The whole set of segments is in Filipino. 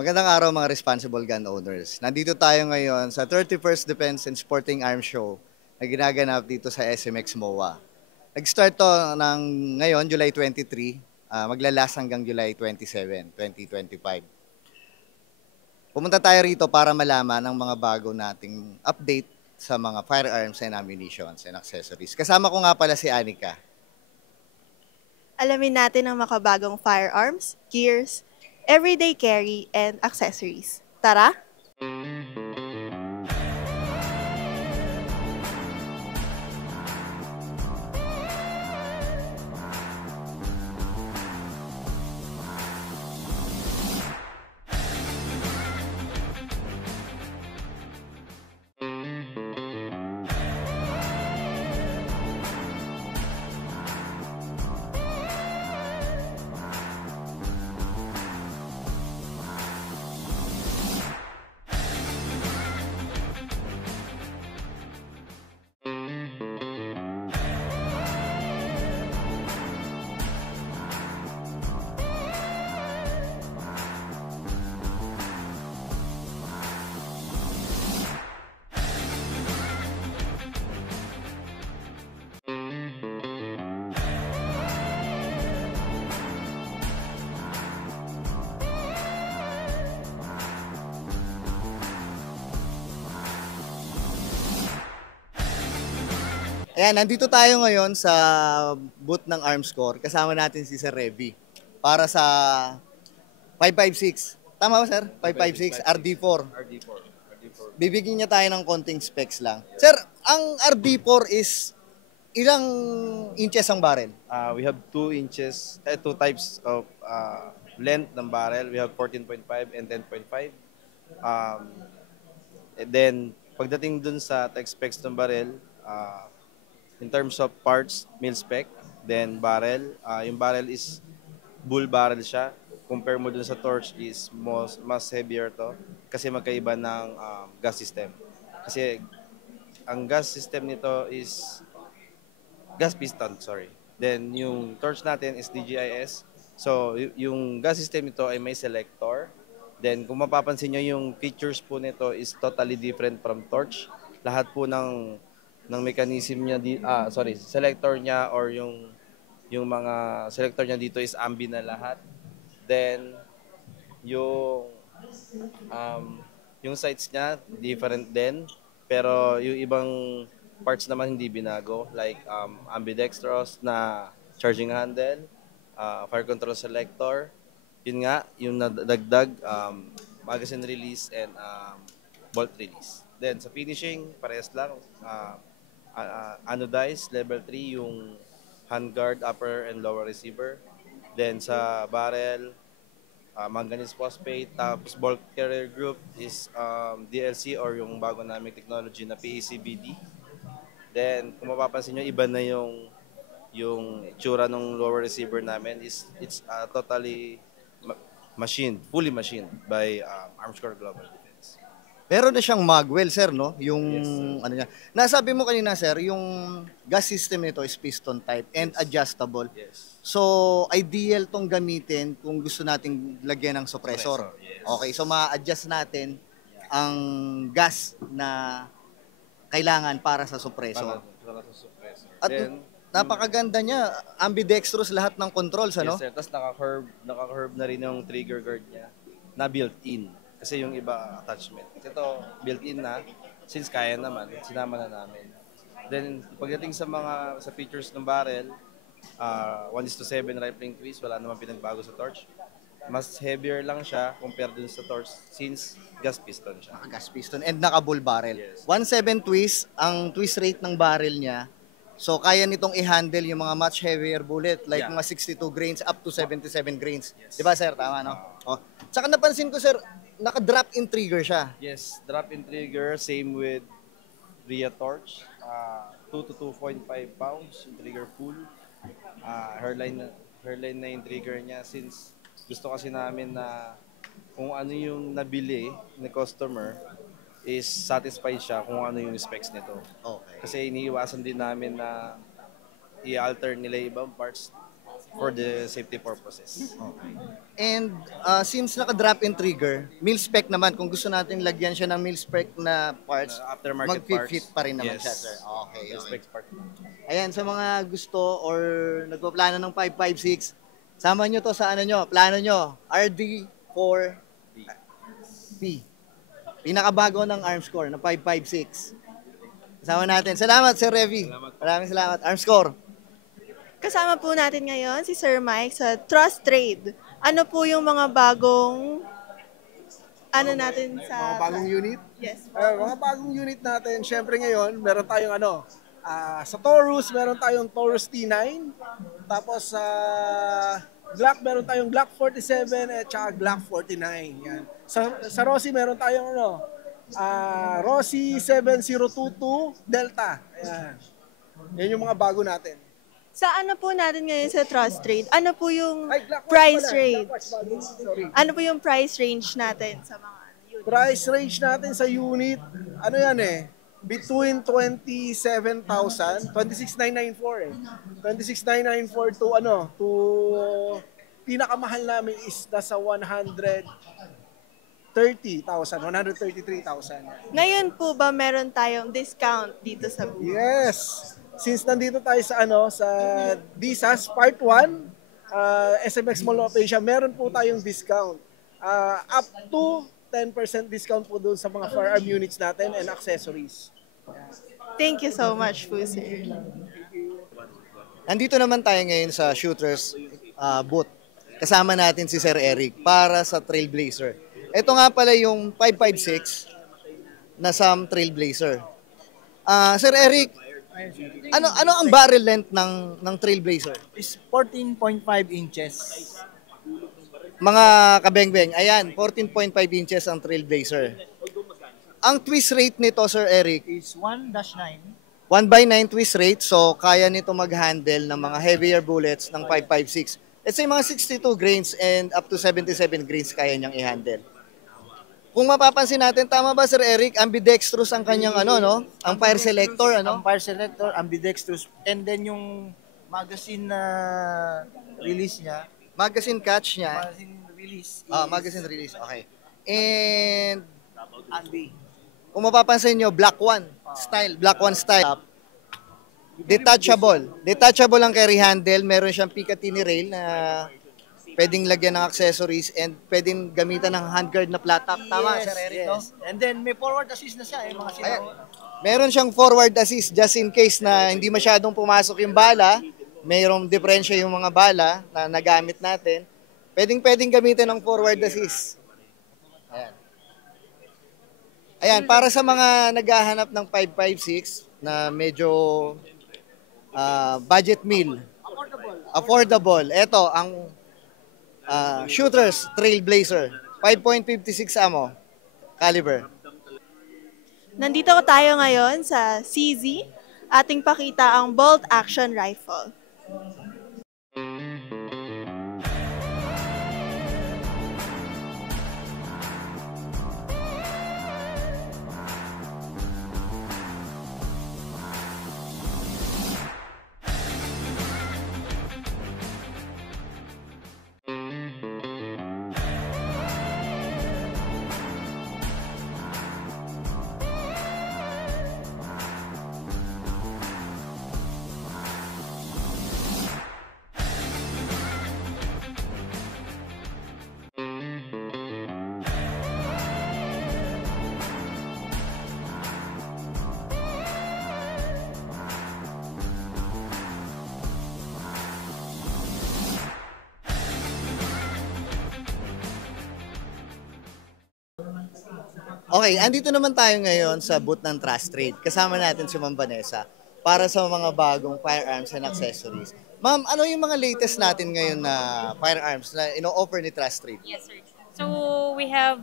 Magandang araw mga responsible gun owners. Nandito tayo ngayon sa 31st Defense and Sporting Arms Show na ginaganap dito sa SMX MOA. Nag-start to ng ngayon, July 23, maglalas hanggang July 27, 2025. Pumunta tayo rito para malaman ang mga bago nating update sa mga firearms and ammunitions and accessories. Kasama ko nga pala si Anika. Alamin natin ang makabagong firearms, gears, everyday carry, and accessories. Tara! Ayan, nandito tayo ngayon sa booth ng Armscore. Kasama natin si Sir Revy para sa 556. Tama ba, sir? 556 RD4. RD4. RD4. Bibigyan niya tayo ng konting specs lang. Sir, ang RD4 is ilang inches ang barrel? We have 2 inches, two types of length ng barrel. We have 14.5 and 10.5. And then, pagdating dun sa tech specs ng barrel, in terms of parts, mil spec, then barrel, yung barrel is bull barrel siya. Compare mo dun sa torch is mas heavier to kasi magkaiba ng gas system. Kasi ang gas system nito is gas piston, sorry. Then yung torch natin is DGIS. So yung gas system nito ay may selector. Then kung mapapansin nyo yung features po nito is totally different from torch. Lahat po ng mechanism niya selector niya or yung mga selector niya dito is ambi na lahat. Then um, yung sights niya different din, pero yung ibang parts naman hindi binago like ambidextrous na charging handle, fire control selector, yun nga yung nadagdag magazine release and bolt release. Then sa finishing parehas lang, anodized level 3 yung handguard, upper and lower receiver. Then sa barrel, manganese phosphate. Tapos bulk carrier group is DLC or yung bago naming technology na PECVD. Then kung mapapansin nyo, iba na yung itsura ng lower receiver namin is it's totally fully machined by Armscore Global Defense. Meron na siyang magwell, sir, no? Yung Yes, sir. ano niya. Nasabi mo kanina, sir, yung gas system nito is piston type and Yes. adjustable. Yes. So, ideal tong gamitin kung gusto nating lagyan ng suppressor. Suppressor, yes. Okay, so ma-adjust natin ang gas na kailangan para sa suppressor. Para sa suppressor. At Then, napakaganda niya, ambidextrous lahat ng controls, ano? yes, sir. Tapos naka-curve na rin yung trigger guard niya na built-in. Kasi yung iba attachment. Ito, built-in na. Since kaya naman, sinama na namin. Then, pagdating sa features ng barrel, 1:7 rifling twist, wala naman pinagbago sa torch. Mas heavier lang siya compared dun sa torch since gas piston siya. Gas piston and naka-bull barrel. Yes. 1.7 twist, ang twist rate ng barrel niya. So kaya nitong i-handle yung mga much heavier bullet like Yeah. mga 62 grains up to 77 grains. Yes. 'Di ba, sir? Tama, no? Oh. Tsaka napansin ko, sir, naka-drop in trigger siya. Yes, drop in trigger, same with Ria Torch. 2 to 2.5 pounds yung trigger pull. Hairline na yung trigger niya since gusto kasi namin na kung ano yung nabili ni customer is satisfied siya kung ano yung specs nito. Okay. Kasi iniiwasan din namin na i-alter nila yung ibang parts for the safety purposes. And since naka-drop in trigger, mil-spec naman, kung gusto natin lagyan siya ng mil-spec na parts, Aftermarket mag-fit parts. pa rin naman Yes. siya, sir. Okay, okay. Respect part. Ayan, sa mga gusto or nagpaplano ng 556, sama nyo to sa ano nyo, plano nyo, RD4P. Pinakabago ng Armscore na 556. Kasama natin. Salamat, Sir Revy. Maraming salamat. Armscore. Kasama po natin ngayon si Sir Mike sa Trust Trade. Ano po yung mga bagong natin Mga sa... bagong unit. Yes. Mga bagong unit natin, syempre ngayon, meron tayong sa Taurus, meron tayong Taurus T9. Tapos sa Glock, meron tayong Glock 47 at saka Glock 49. Yan. Sa Rossi, meron tayong Rossi 7022 Delta. Ayan. Yan yung mga bago natin. Sa ano po natin ngayon sa Trust Trade? Ano po yung Glock watch price pala. range? Glock watch bago. Sorry. Ano po yung price range natin sa mga unit? Price range natin sa unit, between 27,000, 26,994 26,994 to pinakamahal namin is nasa 133,000. Ngayon po ba meron tayong discount dito sa booth? Yes. Since nandito tayo sa DSAS Part 1, SMX Mall of Asia, meron po tayong discount. Up to 10% discount po doon sa mga firearm units natin and accessories. Thank you so much po, sir. Andito naman tayo ngayon sa Shooters booth. Kasama natin si Sir Eric para sa Trailblazer. Ito nga pala yung 556 na SAM Trailblazer. Sir Eric, ano ang barrel length ng Trailblazer? Is 14.5 inches. Mga kabengbeng, ayan, 14.5 inches ang Trailblazer. Ang twist rate nito, Sir Eric, Is 1-9. 1/9 twist rate, so kaya nito mag-handle ng mga heavier bullets ng 556. Let's say mga 62 grains and up to 77 grains kaya niyang i-handle. Kung mapapansin natin, tama ba Sir Eric, ambidextrous ang kanyang ang fire selector, Ang fire selector, ambidextrous, and then yung magazine na release niya, magazine catch niya, magazine release, okay. And ambi. kung mapapansin nyo, Black One style. Detachable ang carry handle. Meron siyang Picatinny rail na pwedeng lagyan ng accessories and pwedeng gamitan ng handguard na flat top. Tama, Yes, Sir Eric, yes. no? And then may forward assist na siya, mga Ayan. sinaw. Meron siyang forward assist just in case na hindi masyadong pumasok yung bala. Mayroong diferensya yung mga bala na nagamit natin. Pwedeng gamitin ng forward assist. Ayan. Ayan, para sa mga naghahanap ng 556 na medyo budget meal, affordable. Ito ang Shooters Trailblazer 5.56 ammo caliber. Nandito tayo ngayon sa CZ. Ating pakita ang bolt action rifle. Okay, andito naman tayo ngayon sa booth ng Trust Trade. Kasama natin si Ma'am Vanessa para sa mga bagong firearms and accessories. Ma'am, ano yung mga latest natin ngayon na firearms na ino-offer ni Trust Trade? Yes, sir. So we have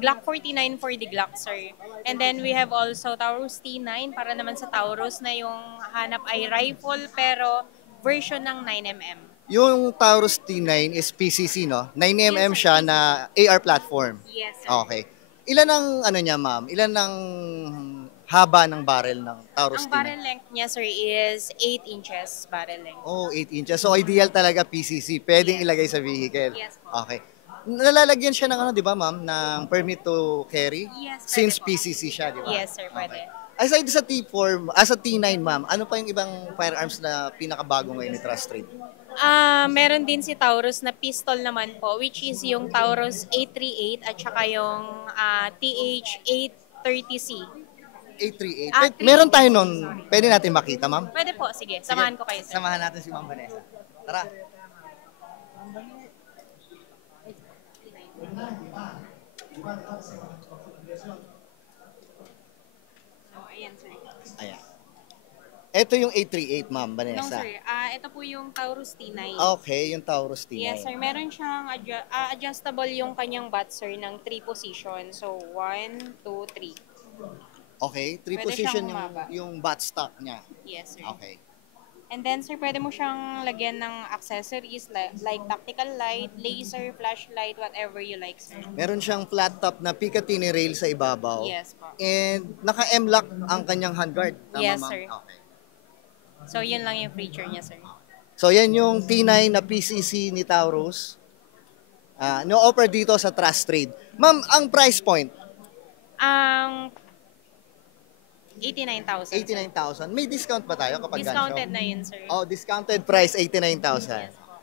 Glock 49 for the Glock, sir. And then we have also Taurus T9 para naman sa Taurus na yung hanap ay rifle pero version ng 9mm. Yung Taurus T9 is PCC, no? 9mm siya na AR platform. Yes, sir. Okay. Ilan ang niya, ma'am? Ilan ang haba ng barrel ng Taurus Ang T9? barrel length niya, sir, is 8 inches barrel length. Oh, 8 inches. So, ideal talaga PCC. Pwedeng Yes. ilagay sa vehicle. Yes po. Okay. Nalalagyan siya ng ano, di ba, ma'am? Ng permit to carry? Yes, pwede Since po. PCC siya, di ba? Yes, sir, pwede. Aside sa T4, sa T9, ma'am, ano pa yung ibang firearms na pinakabago ngayon ni Trust Trade? Meron din si Taurus na pistol naman po, which is yung Taurus 838 at saka yung TH830C. 838. Ah, Meron tayo nun. Pwede natin makita, ma'am? Pwede po, sige. Samahan ko kayo, sir. Samahan natin si Ma'am Vanessa. Tara. Oh, ayan, sir. Ayan. Ito yung 838, Ma'am No, Vanessa. sir. Ito po yung Taurus T9. Okay, yung Taurus T9. Yes, sir. Meron siyang adjustable yung kanyang butt, sir, ng 3 position. So, 1, 2, 3. Okay, 3 Pwede position siyang humaba. yung butt stock niya. Yes, sir. Okay. And then, sir, pwede mo siyang lagyan ng accessories like tactical light, laser, flashlight, whatever you like, sir. Meron siyang flat top na Picatinny rail sa ibabaw. Yes po. And naka-M-lock ang kanyang handguard. Tama, Yes, ma'am? sir. Okay. So, yun lang yung feature niya, sir. So, yan yung T9 na PCC ni Taurus. No-offer dito sa Trust Trade. Ma'am, ang price point, Ang 89,000. 89,000. May discount ba tayo kapag gun show? Discounted na yun, sir. Oh, discounted price, 89,000. Yes po.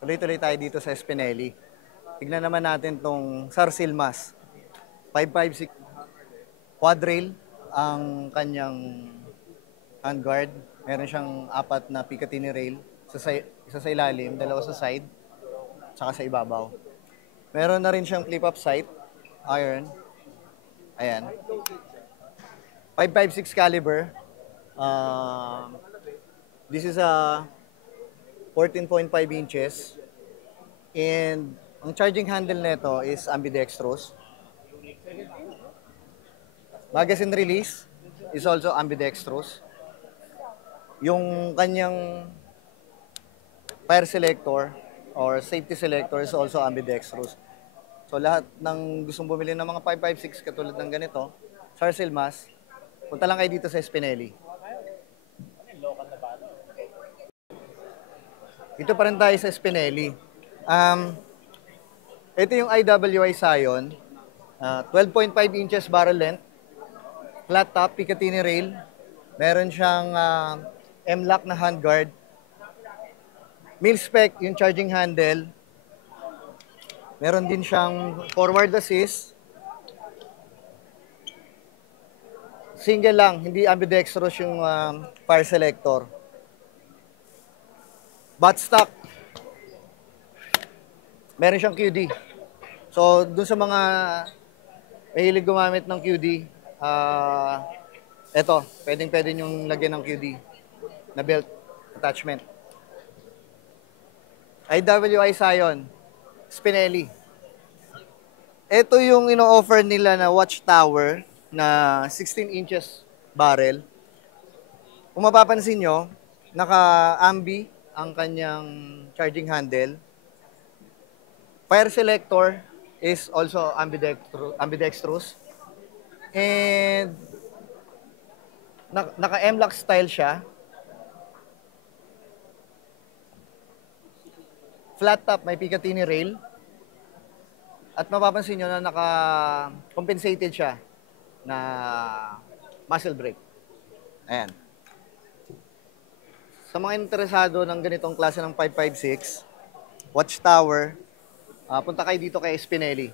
Tuloy-tuloy tayo dito sa Spinelli. Tignan naman natin tong Sarsilmas. 556 quad rail ang kanyang handguard. Meron siyang 4 na Picatinny rail. Isa sa ilalim, 2 sa side, tsaka sa ibabaw. Meron na rin siyang flip-up sight, iron. Ayan. 556 caliber. This is a 14.5 inches. And ang charging handle nito is ambidextrous. Magazine release is also ambidextrous. Yung kanyang fire selector or safety selector is also ambidextrous. So lahat ng gustong bumili ng mga 556 katulad ng ganito, Sarsilmas, punta lang kayo dito sa Spinelli. Dito pa rin tayo sa Spinelli. Ito yung IWI Scion, 12.5 inches barrel length, flat top, Picatinny rail, meron siyang M-lock na handguard, mil-spec yung charging handle, meron din siyang forward assist, single lang, hindi ambidextrous yung fire selector. Butt stock, meron siyang QD. So, dun sa mga mahilig gumamit ng QD, eto, pwedeng-pwede yung lagyan ng QD na belt attachment. IWI Scion, Spinelli. Ito yung ino-offer nila na watchtower na 16 inches barrel. Kung mapapansin nyo, naka-ambi ang kanyang charging handle. Fire selector is also ambidextrous. And naka-M-lock style siya. Flat top, may Picatinny rail. At mapapansin nyo na naka-compensated siya na muzzle brake. Ayan. Sa mga interesado ng ganitong klase ng 556, watchtower, punta kayo dito kay Spinelli.